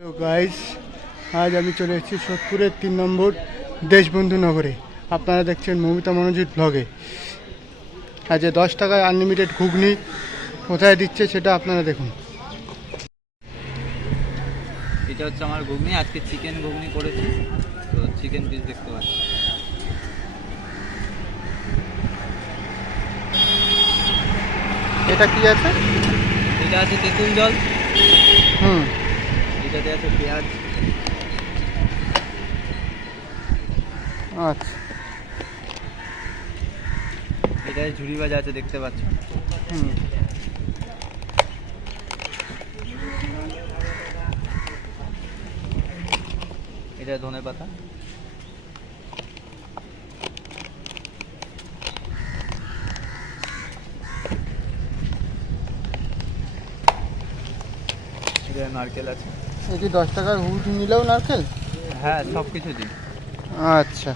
Guys আজ আমি চলে এসেছি সোদপুরের তিন নম্বর দেশবন্ধু নগরে। আপনারা দেখছেন মমিতা মনোজিৎ ব্লগে। আজ দশ টাকায় আনলিমিটেড ঘুগনি কোথায় দিচ্ছে সেটা আপনারা দেখুন। এটা হচ্ছে আমার ঘুগনি আজকে চিকেন ঘুগনি করেছি। তো চিকেন পিস দেখতে পাচ্ছি। এটা কি আছে? এটা আছে তেঁতুল জল। হুম। এটাতে আছে পেঁয়াজ। আচ্ছা। এটাতে ঝুড়ি ভাজা আছে দেখতে পাচ্ছ? হুম। এটা ধনে পাতা। এটা নারকেল আছে। এই কি দশ টাকার ঘুগনি নিলেও নারকেল? হ্যাঁ সব কিছু দিই। আচ্ছা।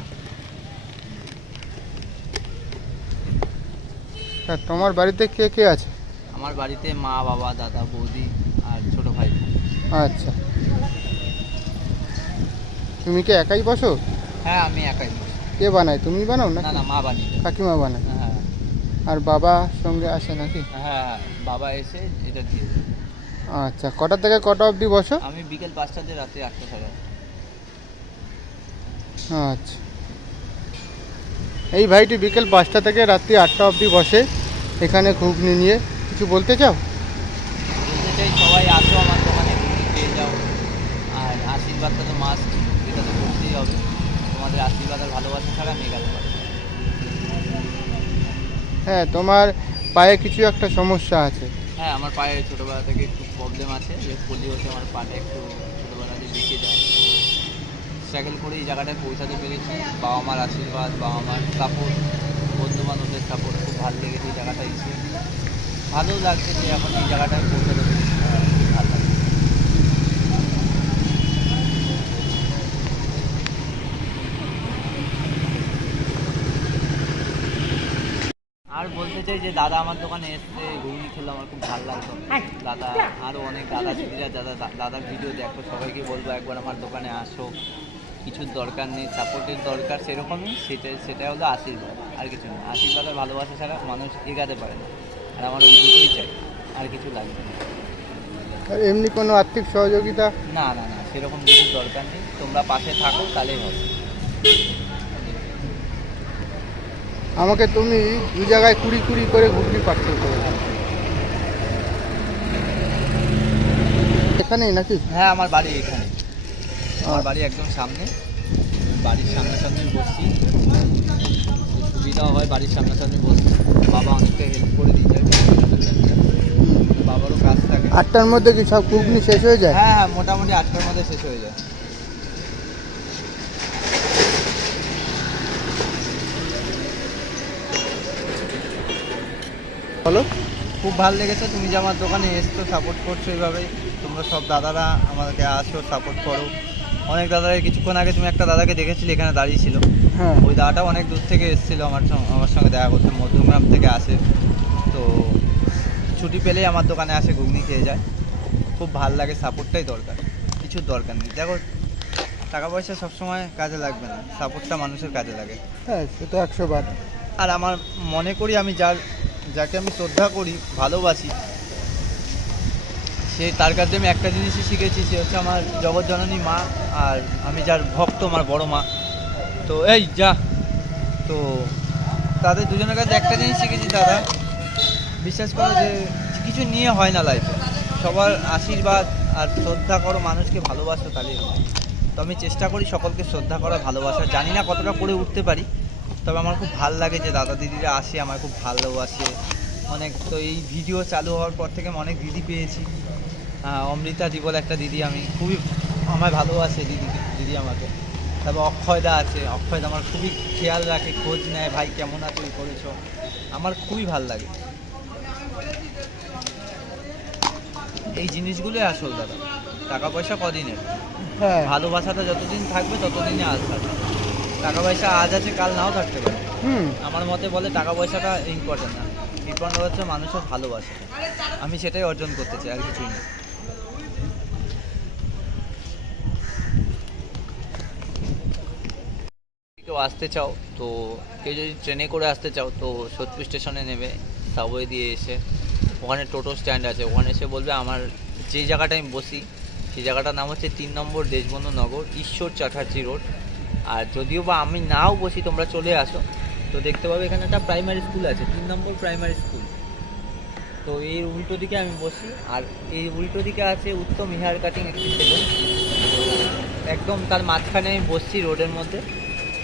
তা তোমার বাড়িতে কে কে আছে? আমার বাড়িতে মা বাবা দাদা বৌদি আর ছোট ভাই। আচ্ছা। তুমি কি একাই বসো? হ্যাঁ আমি একাই বসি। কে বানায়? তুমি বানাও না না না মা বানিয়ে দেয়। কাকিমা বানায়? হ্যাঁ। আর বাবা সঙ্গে আসে নাকি? হ্যাঁ হ্যাঁ, বাবা এসে এটা দিয়ে দেয়। আচ্ছা কটা থেকে কটা অবধি বসো? আমি বিকেল পাঁচটাতে রাত্রি আটটা সাড়ে আচ্ছা। এই ভাইটি বিকেল পাঁচটা থেকে রাত্রি আটটা অবধি বসে এখানে ঘুগনি নিয়ে। কিছু বলতে চাও? বলতে চাই সবাই আসো আমার দোকানে ঘুগনি পেয়ে যাও। আর আশীর্বাদটা তো মাস্ট এটা তো করতেই হবে। তোমাদের আশীর্বাদ আর ভালোবাসা ছাড়া আমি গেল হ্যাঁ তোমার পায়ে কিছু একটা সমস্যা আছে। হ্যাঁ আমার পায়ে ছোটোবেলা থেকে একটু প্রবলেম আছে। যে পোলিওতে আমার পাটা একটু ছোটোবেলা থেকে বেঁকে যায়। স্ট্রাগল করে এই জায়গাটায় পৌঁছাতে পেরেছি। বাবা মার আশীর্বাদ, বাবা মার সাপোর্ট বন্ধু বান্ধবদের সাপোর্ট খুব ভালো লেগেছে এই জায়গাটা এসে। ভালো লাগছে যে এখন এই জায়গাটায় পৌঁছাতে পেরেছি ভালো লাগছে আর বলতে চাই যে দাদা আমার দোকানে এসছে ঘুগনি খেলো আমার খুব ভালো লাগতো দাদা আরও অনেক দাদা দিদিরা দাদা দাদার ভিডিও দেখো সবাইকে বলব একবার আমার দোকানে আসো। কিছুর দরকার নেই সাপোর্টের দরকার সেরকমই সেটা সেটা হলো আশীর্বাদ আর কিছু না। আশীর্বাদ আর ভালোবাসা ছাড়া মানুষ এগাতে পারে না। আর আমার ওই দুটোই চাই আর কিছু লাগবে না। আর এমনি কোনো আর্থিক সহযোগিতা? না না না সেরকম কিছু দরকার নেই। তোমরা পাশে থাকো তাহলেই হবে। আমাকে তুমি দু জায়গায় কুড়ি কুড়ি করে ঘুগনি পার্সেল করে। এখানেই নাকি? হ্যাঁ আমার বাড়ি এখানে। আমার বাড়ি একদম সামনে। বাড়ির সামনাসামনি বসছি। সুবিধাও হয় বাড়ির সামনে সামনাসামনি বসছি বাবা অনেকটা হেল্প করে দিয়ে যায় বাবারও কাজ থাকে। আটটার মধ্যে কি সব ঘুগনি শেষ হয়ে যায়? হ্যাঁ হ্যাঁ মোটামুটি আটটার মধ্যে শেষ হয়ে যায়। বলো। খুব ভালো লেগেছে তুমি যে আমার দোকানে এসছো সাপোর্ট করছ এইভাবেই। তোমরা সব দাদারা আমাদেরকে আসো সাপোর্ট করো। অনেক দাদারা কিছুক্ষণ আগে তুমি একটা দাদাকে দেখেছিলে এখানে দাঁড়িয়ে ছিল। হ্যাঁ। ওই দাদাটাও অনেক দূর থেকে এসেছিল আমার আমার সঙ্গে দেখা করতে মধ্যমগ্রাম থেকে আসে। তো ছুটি পেলেই আমার দোকানে আসে ঘুগনি খেয়ে যায়। খুব ভালো লাগে সাপোর্টটাই দরকার। কিছুর দরকার নেই। দেখো টাকা পয়সা সবসময় কাজে লাগবে না। সাপোর্টটা মানুষের কাজে লাগে। হ্যাঁ সে তো একশো বার। আর আমার মনে করি আমি যার যাকে আমি শ্রদ্ধা করি, ভালোবাসি, সে তার কাছে আমি একটা জিনিসই শিখেছি, সে হচ্ছে আমার জগৎজননী মা আর আমি যার ভক্ত আমার বড় মা তো এই যা, তো তাদের দুজনের কাছে একটা জিনিস শিখেছি দাদা, বিশ্বাস করো যে কিছু নিয়ে হয় না লাইফে সবার আশীর্বাদ আর শ্রদ্ধা করো, মানুষকে ভালোবাসো তাহলে। তো আমি চেষ্টা করি সকলকে শ্রদ্ধা করা, ভালোবাসা, জানি না কতটা করে উঠতে পারি তবে আমার খুব ভালো লাগে যে দাদা দিদিরা আসে আমার খুব ভালোবাসে। অনেক তো এই ভিডিও চালু হওয়ার পর থেকে আমি অনেক দিদি পেয়েছি। অমৃতা দি বলে একটা দিদি আমি খুবই আমায় ভালোবাসে দিদি দিদি আমাকে। তারপর অক্ষয়দা আছে অক্ষয়দা আমার খুবই খেয়াল রাখে খোঁজ নেয় ভাই কেমন আছো? করেছ? আমার খুবই ভালো লাগে। এই জিনিসগুলোই আসল দাদা। টাকা পয়সা কদিনের? হ্যাঁ। ভালোবাসাটা যতদিন থাকবে ততদিনই থাকবে টাকা পয়সা আজ আছে কাল নাও থাকতে পারে। হুম। আমার মতে বলে টাকা পয়সাটা ইম্পর্টেন্ট না। ইম্পর্টেন্ট হচ্ছে মানুষের ভালোবাসা। আমি সেটাই অর্জন করতে চাই আর কিছুই না। কেউ আসতে চাও তো কেউ যদি ট্রেনে করে আসতে চাও তো সত্যি স্টেশনে নেবে সাবওয়ে দিয়ে এসে। ওখানে টোটো স্ট্যান্ড আছে ওখানে এসে বলবে আমার যে জায়গাটা আমি বসি সেই জায়গাটার নাম হচ্ছে তিন নম্বর দেশবন্ধু নগর ঈশ্বর চ্যাটার্জি রোড। আর যদিও বা আমি নাও বসি, তোমরা চলে আসো। তো দেখতে পাবে এখানে একটা প্রাইমারি স্কুল আছে, তিন নম্বর প্রাইমারি স্কুল তো এর উল্টো দিকে আমি বসি, আর এই উল্টো দিকে আছে উত্তম হেয়ার কাটিং একটি সেলুন একদম তার মাঝখানে আমি বসছি রোডের মধ্যে।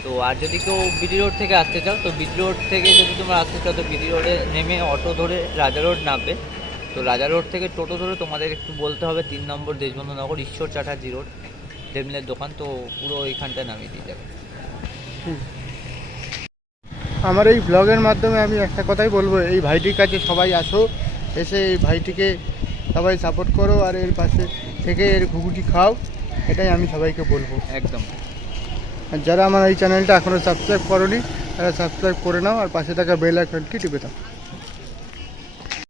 তো আর যদি কেউ বিডি রোড থেকে আসতে চাও, তো বিডি রোড থেকে যদি তোমরা আসতে চাও, তো বিডি রোডে নেমে অটো ধরে রাজা রোড নামবে। তো রাজা রোড থেকে টোটো ধরে তোমাদের একটু বলতে হবে, তিন নম্বর দেশবন্ধু নগর, ঈশ্বর চাটার্জি রোড। ডেমলের দোকান তো পুরো ওইখানটায় নামিয়ে দিয়ে যাবে। আমার এই ব্লগের মাধ্যমে আমি একটা কথাই বলব এই ভাইটির কাছে সবাই আসো এসে এই ভাইটিকে সবাই সাপোর্ট করো আর এর পাশে থেকে এর ঘুঘুটি খাও এটাই আমি সবাইকে বলব। একদম। আর যারা আমার এই চ্যানেলটা এখনও সাবস্ক্রাইব করনি তারা সাবস্ক্রাইব করে নাও আর পাশে থাকা বেল আইকনটি টিপে দাও।